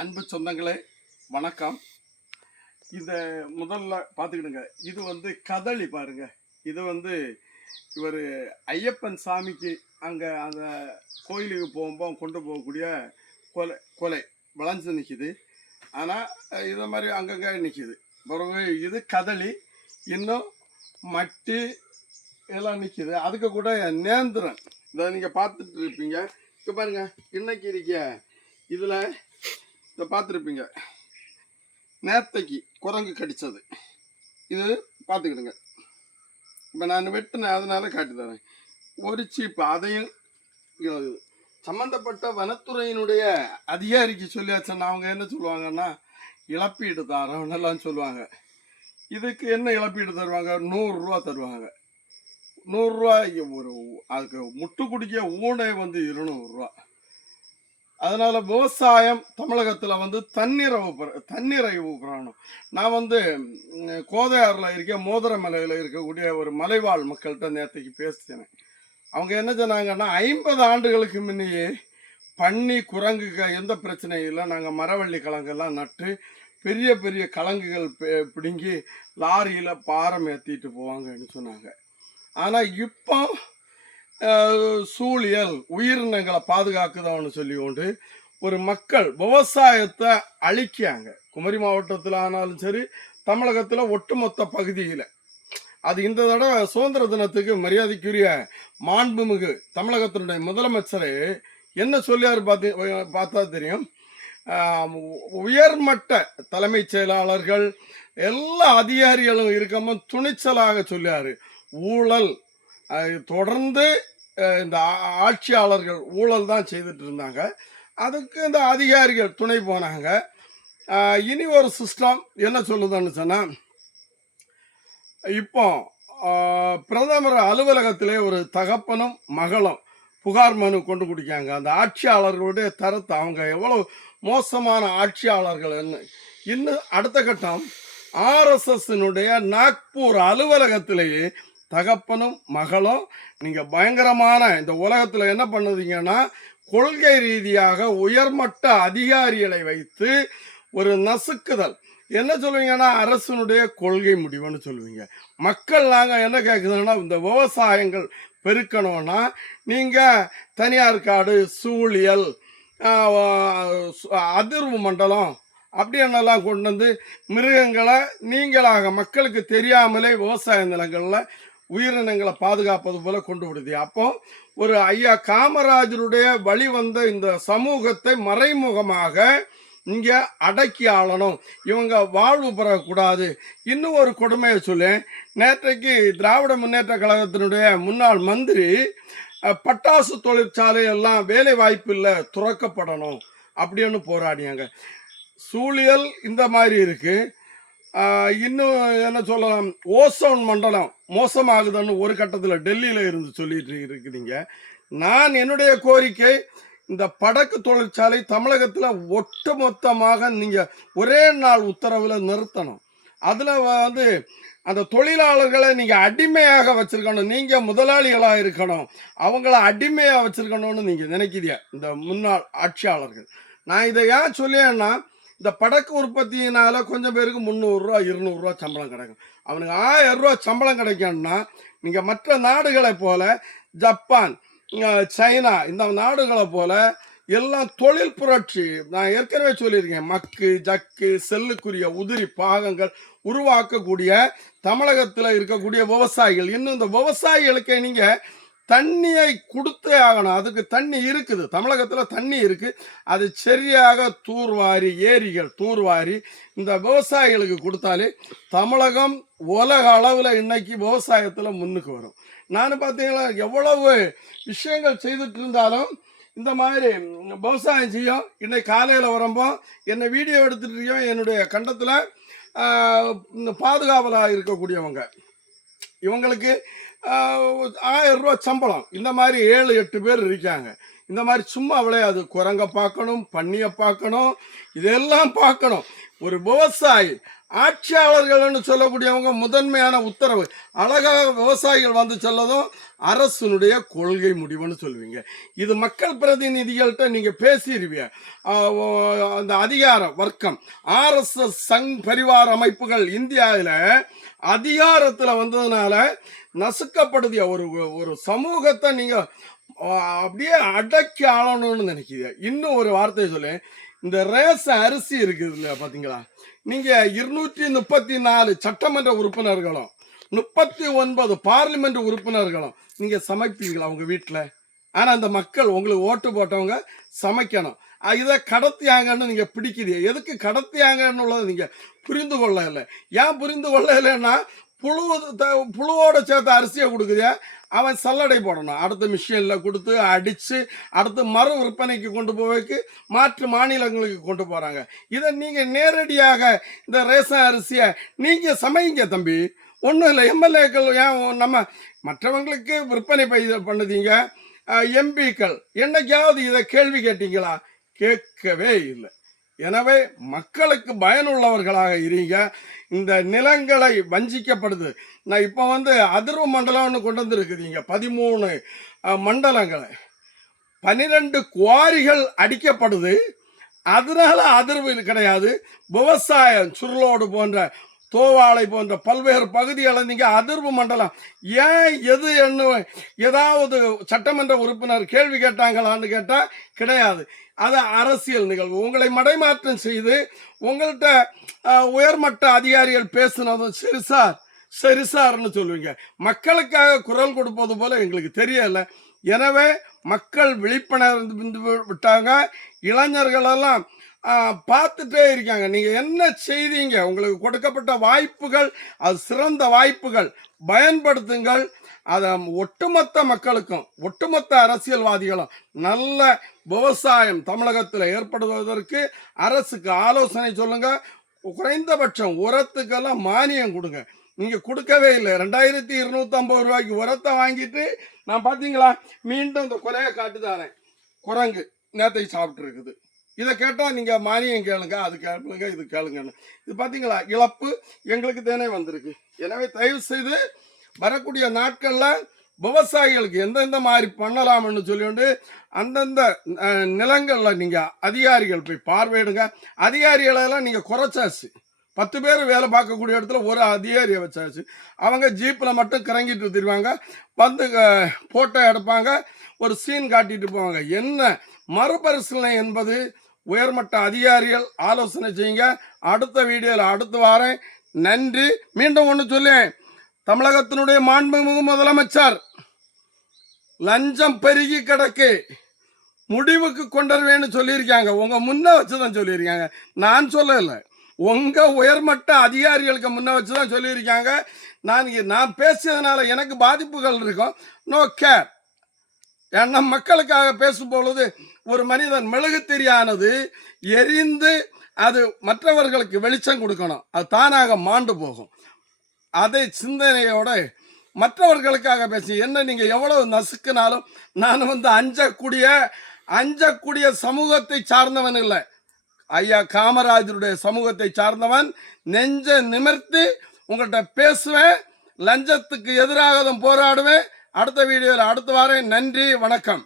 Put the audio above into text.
அன்பு சொந்தங்களே வணக்கம். இத முதல்ல பார்த்துக்கிடுங்க. இது கதளி பாருங்க. இது இவர் ஐயப்பன் சாமிக்கு அங்க அந்த கோயிலுக்கு போகும்போது கொண்டு போகக்கூடிய கொலை கொலை விளைஞ்சு நிற்கிது. ஆனால் இதை மாதிரி அங்கங்கே நிற்கிது. பிறகு இது கதளி, இன்னும் மட்டி எல்லாம் நிற்கிது. அதுக்கு கூட நேந்திரன் இதை நீங்கள் பார்த்துட்டு இருப்பீங்க. இப்போ பாருங்க, இன்னைக்கு இருக்க இதில் இதை பார்த்துருப்பீங்க. நேத்தைக்கு குரங்கு கடித்தது இது பார்த்துக்கிடுங்க. இப்போ நான் வெட்டினேன், அதனால காட்டி தரேன். ஒரு சீப்பு அதையும் சம்மந்தப்பட்ட வனத்துறையினுடைய அதிகாரிக்கு சொல்லியாச்சுன்னா அவங்க என்ன சொல்லுவாங்கன்னா, இழப்பீடு தரோன்னெல்லாம் சொல்லுவாங்க. இதுக்கு என்ன இழப்பீடு தருவாங்க? 100 ரூபா தருவாங்க. 100 ரூபா. ஒரு அதுக்கு முட்டு குடிக்க ஊனே 200 ரூபா. அதனால விவசாயம் தமிழகத்தில் தன்னிறைவு பெறணும். நான் கோதையாறில் இருக்க மோதிர மலையில் இருக்கக்கூடிய ஒரு மலைவாழ் மக்கள்கிட்ட நேற்றுக்கு பேசினேன். அவங்க என்ன சொன்னாங்கன்னா, 50 ஆண்டுகளுக்கு முன்னையே பன்னி குரங்குக்கு எந்த பிரச்சனையும் இல்லை, நாங்கள் மரவள்ளி கிழங்கெல்லாம் நட்டு பெரிய பெரிய கிழங்குகள் பிடுங்கி லாரியில் பாரம் ஏற்றிட்டு போவாங்கன்னு சொன்னாங்க. ஆனால் இப்போ சூழியல் உயிரினங்களை பாதுகாக்குதான்னு சொல்லி கொண்டு ஒரு மக்கள் விவசாயத்தை அழிக்காங்க. குமரி மாவட்டத்தில் ஆனாலும் சரி, தமிழகத்தில் ஒட்டுமொத்த பகுதியில். அது இந்த தடவை சுதந்திர தினத்துக்கு மரியாதைக்குரிய மாண்புமிகு தமிழகத்தினுடைய முதலமைச்சர் என்ன சொல்லியார் பார்த்தா தெரியும். உயர்மட்ட தலைமைச் செயலாளர்கள் எல்லா அதிகாரிகளும் இருக்காம துணிச்சலாக சொல்லியாரு, ஊழல் தொடர்ந்து இந்த ஆட்சியாளர்கள் ஊழல் தான் செய்துட்டு இருந்தாங்க, அதுக்கு இந்த அதிகாரிகள் துணை போனாங்க. இனி ஒரு சிஸ்டம் என்ன சொல்லுதுன்னு சொன்னால், இப்போ பிரதமர் அலுவலகத்திலே ஒரு தகப்பனும் மகளும் புகார் மனு கொண்டு குடிக்காங்க. அந்த ஆட்சியாளர்களுடைய தரத்தை, அவங்க எவ்வளவு மோசமான ஆட்சியாளர்கள். இன்னும் அடுத்த கட்டம், ஆர்எஸ்எஸ்னுடைய நாக்பூர் அலுவலகத்திலேயே தகப்பனும் மகளும் நீங்கள் பயங்கரமான இந்த உலகத்தில் என்ன பண்ணுறீங்கன்னா, கொள்கை ரீதியாக உயர்மட்ட அதிகாரிகளை வைத்து ஒரு நசுக்குதல். என்ன சொல்லுவீங்கன்னா, அரசனுடைய கொள்கை முடிவுன்னு சொல்லுவீங்க. மக்கள் நாங்கள் என்ன கேட்குதுன்னா, இந்த விவசாயங்கள் பெருக்கணும்னா நீங்கள் தனியார் காடு, சூழியல், அதிர்வு மண்டலம் அப்படின்னெல்லாம் கொண்டு மிருகங்களை நீங்களாக மக்களுக்கு தெரியாமலே விவசாய நிலங்களில் உயிரினங்களை பாதுகாப்பது போல கொண்டு விடுது. அப்போ ஒரு ஐயா காமராஜருடைய வழி வந்த இந்த சமூகத்தை மறைமுகமாக இங்கே அடக்கி ஆளணும், இவங்க வாழ்வு பெறக்கூடாது. இன்னும் ஒரு கொடுமையை சொல்லேன். நேற்றைக்கு திராவிட முன்னேற்ற கழகத்தினுடைய முன்னாள் மந்திரி, பட்டாசு தொழிற்சாலை எல்லாம் வேலை வாய்ப்பு இல்லை, துறக்கப்படணும் அப்படின்னு போராடியாங்க. சூழியல் இந்த மாதிரி இருக்கு. இன்னும் என்ன சொல்லலாம், ஓசோன் மண்டலம் மோசமாகுதுன்னு ஒரு கட்டத்தில் டெல்லியில் இருந்து சொல்லிட்டு இருக்குதுங்க. நான் என்னுடைய கோரிக்கை, இந்த படக்கு தொழிற்சாலை தமிழகத்தில் ஒட்டுமொத்தமாக நீங்கள் ஒரே நாள் உத்தரவில் நிறுத்தணும். அதில் அந்த தொழிலாளர்களை நீங்கள் அடிமையாக வச்சிருக்கணும், நீங்கள் முதலாளிகளாக இருக்கணும், அவங்கள அடிமையாக வச்சிருக்கணும்னு நீங்கள் நினைக்கிறீங்க இந்த முன்னாள் ஆட்சியாளர்கள். நான் இதை ஏன் சொல்லேன்னா, இந்த படக்கு உற்பத்தியினால கொஞ்சம் பேருக்கு 300 ரூபா 200 ரூபா சம்பளம் கிடைக்கும். அவனுக்கு 1000 ரூபா சம்பளம் கிடைக்கணும்னா நீங்கள் மற்ற நாடுகளை போல, ஜப்பான், சைனா இந்த நாடுகளை போல எல்லாம் தொழில் புரட்சி, நான் ஏற்கனவே சொல்லியிருக்கேன், மக்கு ஜக்கு செல்லுக்குரிய உதிரி பாகங்கள் உருவாக்கக்கூடிய தமிழகத்தில் இருக்கக்கூடிய விவசாயிகள். இன்னும் இந்த விவசாயிகளுக்கு நீங்கள் தண்ணியை கொடுத்தே ஆகணும். அதுக்கு தண்ணி இருக்குது, தமிழகத்தில் தண்ணி இருக்குது. அது சரியாக தூர்வாரி, ஏரிகள் தூர்வாரி இந்த விவசாயிகளுக்கு கொடுத்தாலே தமிழகம் உலக அளவில் இன்னைக்கு விவசாயத்தில் முன்னுக்கு வரும். நான் பார்த்தீங்கன்னா எவ்வளவு விஷயங்கள் செய்துட்டு இருந்தாலும் இந்த மாதிரி விவசாயம் செய்யும். இன்னைக்கு காலையில் வரும்போ என்னை வீடியோ எடுத்துட்டு இருக்கோம். என்னுடைய கண்டத்தில் பாதுகாவலாக இருக்கக்கூடியவங்க, இவங்களுக்கு 1000 ரூபா சம்பளம். இந்த மாதிரி 7-8 பேர் இருக்காங்க. இந்த மாதிரி சும்மா விளையாது. குரங்க பார்க்கணும், பன்னியை பார்க்கணும், இதெல்லாம் பார்க்கணும். ஒரு விவசாயி ஆட்சியாளர்கள்னு சொல்லக்கூடியவங்க முதன்மையான உத்தரவு அழகாக விவசாயிகள் வந்து சொல்லதும் அரசனுடைய கொள்கை முடிவுன்னு சொல்லுவீங்க. இது மக்கள் பிரதிநிதிகள்கிட்ட நீங்க பேசிடுவீங்க. அந்த அதிகார வர்க்கம் RSS சங் பரிவார அமைப்புகள் இந்தியாவில் அதிகாரத்தில் வந்ததுனால நசுக்கப்படுதிய ஒரு ஒரு சமூகத்தை நீங்க அப்படியே அடக்கி ஆளணும்னு நினைக்கிறீங்க. இன்னும் ஒரு வார்த்தையை சொல்லு, இந்த ரேச அரிசி இருக்குது இல்லையா, பார்த்தீங்களா? நீங்கள் 234 சட்டமன்ற உறுப்பினர்களும் 39 பார்லிமெண்ட் உறுப்பினர்களும் நீங்கள் சமைப்பீங்களா உங்கள் வீட்டில்? ஆனால் அந்த மக்கள் உங்களுக்கு ஓட்டு போட்டவங்க சமைக்கணும். இதை கடத்தியாங்கன்னு நீங்கள் பிடிக்கிறீங்க. எதுக்கு கடத்தியாங்கன்னு உள்ளதை நீங்கள் புரிந்து கொள்ள இல்லை. ஏன் புரிந்து கொள்ள இல்லைன்னா, புழுவோட சேர்த்து அரிசியை கொடுக்குறியா, அவன் சல்லடை போடணும், அடுத்த மிஷினில் கொடுத்து அடித்து அடுத்து மறு விற்பனைக்கு கொண்டு போவதுக்கு மாற்று மாநிலங்களுக்கு கொண்டு போகிறாங்க. இதை நீங்கள் நேரடியாக இந்த ரேஷன் அரிசியை நீங்கள் சமைங்க தம்பி, ஒன்றும் இல்லை. எம்எல்ஏக்கள் ஏன் நம்ம மற்றவங்களுக்கு விற்பனை பண்ணுதீங்க? எம்பிக்கள் என்னைக்காவது இதை கேள்வி கேட்டீங்களா? கேட்கவே இல்லை. எனவே மக்களுக்கு பயனுள்ளவர்களாக இருங்க. இந்த நிலங்களை வஞ்சிக்கப்படுது. நான் இப்போ அதிர்வு மண்டலம்னு கொண்டு வந்துருக்குறீங்க. 13 மண்டலங்களை 12 குவாரிகள் அடிக்கப்படுது. அதனால அதிர்வு கிடையாது. விவசாயம் சுருளோடு போன்ற தோவாளை போன்ற பல்வேறு பகுதிகளை நீங்கள் அதிர்வு மண்டலம் ஏன் எது என்ன ஏதாவது சட்டமன்ற உறுப்பினர் கேள்வி கேட்டாங்களான்னு கேட்டால் கிடையாது. அது அரசியல் நிகழ்வு. உங்களை மடைமாற்றம் செய்து உங்கள்கிட்ட உயர்மட்ட அதிகாரிகள் பேசுனதும் சரி சார் சரி சார்னு சொல்லுவீங்க. மக்களுக்காக குரல் கொடுப்பது போல எங்களுக்கு தெரியலை. எனவே மக்கள் விழிப்புணர்ந்து விட்டாங்க. இளைஞர்களெல்லாம் பார்த்துட்டே இருக்காங்க. நீங்கள் என்ன செய்தீங்க? உங்களுக்கு கொடுக்கப்பட்ட வாய்ப்புகள் அது சிறந்த வாய்ப்புகள், பயன்படுத்துங்கள். அதை ஒட்டுமொத்த மக்களுக்கும் ஒட்டுமொத்த அரசியல்வாதிகளும் நல்ல விவசாயம் தமிழகத்தில் ஏற்படுவதற்கு அரசுக்கு ஆலோசனை சொல்லுங்க. குறைந்தபட்சம் உரத்துக்கெல்லாம் மானியம் கொடுங்க. நீங்கள் கொடுக்கவே இல்லை. 2250 ரூபாய்க்கு உரத்தை வாங்கிட்டு நான் பார்த்தீங்களா, மீண்டும் இந்த கொலையை காட்டுதானே குரங்கு நேற்றைக்கு சாப்பிட்டு இருக்குது. இதை கேட்டால் நீங்கள் மானியம் கேளுங்க, அது கேளுங்க, இது கேளுங்கன்னு. இது பார்த்தீங்களா, இழப்பு எங்களுக்கு தானே வந்திருக்கு. எனவே தயவு செய்து வரக்கூடிய நாட்களில் விவசாயிகளுக்கு எந்தெந்த மாதிரி பண்ணலாம்னு சொல்லிட்டு அந்தந்த நிலங்களில் நீங்கள் அதிகாரிகள் போய் பார்வையிடுங்க. அதிகாரிகளெல்லாம் நீங்கள் குறைச்சாச்சு. 10 பேர் வேலை பார்க்கக்கூடிய இடத்துல ஒரு அதிகாரியை வச்சாச்சு. அவங்க ஜீப்பில் மட்டும் கிறங்கிட்டு திருவாங்க, போட்டோ எடுப்பாங்க, ஒரு சீன் காட்டிட்டு போவாங்க. என்ன மறுபரிசீலனை என்பது உயர்மட்ட அதிகாரிகள் ஆலோசனை செய்யுங்க. அடுத்த வீடியோவில் அடுத்து வாரேன். நன்றி. மீண்டும் ஒன்று சொல்லேன், தமிழகத்தினுடைய மாண்புமிகு முதலமைச்சர் லஞ்சம் பெருகி கிடக்கு, முடிவுக்கு கொண்டுருவேன்னு சொல்லியிருக்காங்க. உங்க முன்ன வச்சுதான் சொல்லியிருக்காங்க, நான் சொல்லலை. உங்க உயர்மட்ட அதிகாரிகளுக்கு முன்ன வச்சுதான் சொல்லியிருக்காங்க. நான் பேசியதுனால எனக்கு பாதிப்புகள் இருக்கும். No care. ஏன்னா மக்களுக்காக பேசும் பொழுது ஒரு மனிதன் மெழுகுத்திரியானது எரிந்து அது மற்றவர்களுக்கு வெளிச்சம் கொடுக்கணும், அது தானாக மாண்டு போகும். அதை சிந்தனையோட மற்றவர்களுக்காக பேசி என்ன நீங்கள் எவ்வளவு நசுக்கினாலும் நான் அஞ்சக்கூடிய சமூகத்தை சார்ந்தவன் இல்லை. ஐயா காமராஜருடைய சமூகத்தை சார்ந்தவன். நெஞ்ச நிமிர்த்தி உங்கள்கிட்ட பேசுவேன். லஞ்சத்துக்கு எதிராக போராடுவேன். அடுத்த வீடியோவில் அடுத்து வாரேன். நன்றி, வணக்கம்.